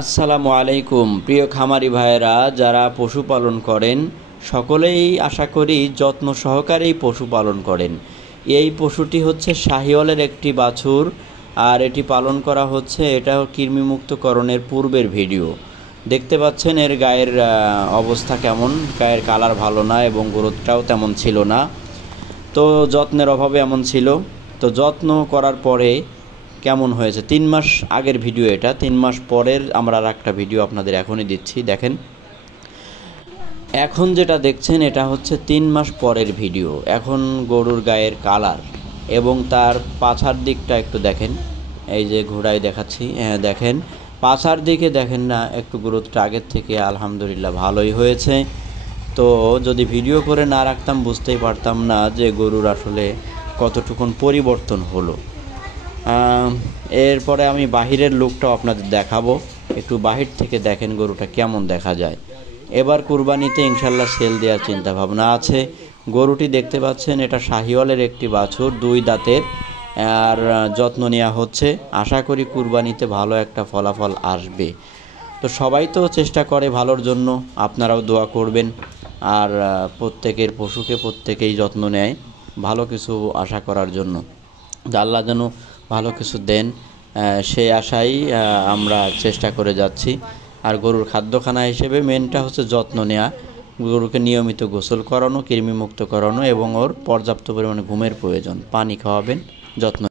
আসসালামু আলাইকুম প্রিয় খামারি ভাইয়েরা, যারা পশুপালন করেন সকলেই আশা করি যত্ন সহকারেই পশুপালন করেন। এই পশুটি হচ্ছে শাহিওয়ালের একটি বাছুর, আর এটি পালন করা হচ্ছে, এটা কৃমিমুক্তকরণের পূর্বের ভিডিও। দেখতে পাচ্ছেন এর গায়ের অবস্থা কেমন, গায়ের কালার ভালো না এবং গ্রোথটাও তেমন ছিল না, তো যত্নের অভাবে এমন ছিল। তো যত্ন করার পরে কেমন হয়েছে, 3 মাস আগের ভিডিও এটা। 3 মাস পরের আমরা আর একটা ভিডিও আপনাদের এখনই দিচ্ছি। দেখেন এখন যেটা দেখছেন এটা হচ্ছে 3 মাস পরের ভিডিও। এখন গরুর গায়ের কালার এবং তার পাছার দিকটা একটু দেখেন, এই যে ঘোড়ায় দেখাচ্ছি, হ্যাঁ দেখেন পাছার দিকে দেখেন না, একটু গ্রোথটা আগের থেকে আলহামদুলিল্লাহ ভালোই হয়েছে। তো যদি ভিডিও করে না রাখতাম বুঝতেই পারতাম না যে গরুর আসলে কতটুকুন পরিবর্তন হলো। এরপরে আমি বাহিরের লুকটাও আপনাদের দেখাবো, একটু বাহির থেকে দেখেন গরুটা কেমন দেখা যায়। এবার কুরবানিতে ইনশাল্লাহ সেল দেওয়ার চিন্তা ভাবনা আছে। গরুটি দেখতে পাচ্ছেন এটা শাহিওয়ালের একটি বাছুর, 2 দাঁতের, আর যত্ন নেওয়া হচ্ছে। আশা করি কুরবানিতে ভালো একটা ফলাফল আসবে। তো সবাই তো চেষ্টা করে ভালোর জন্য, আপনারাও দোয়া করবেন। আর প্রত্যেকের পশুকে প্রত্যেকেই যত্ন নেয় ভালো কিছু আশা করার জন্য, আল্লাহ যেন ভালো কিছু দেন, সেই আশাই আমরা চেষ্টা করে যাচ্ছি। আর গরুর খাদ্যখানা হিসেবে মেনটা হচ্ছে যত্ন নেওয়া, গরুকে নিয়মিত গোসল করানো, কৃমিমুক্ত করানো এবং ওর পর্যাপ্ত পরিমাণে ঘুমের প্রয়োজন, পানি খাওয়াবেন, যত্ন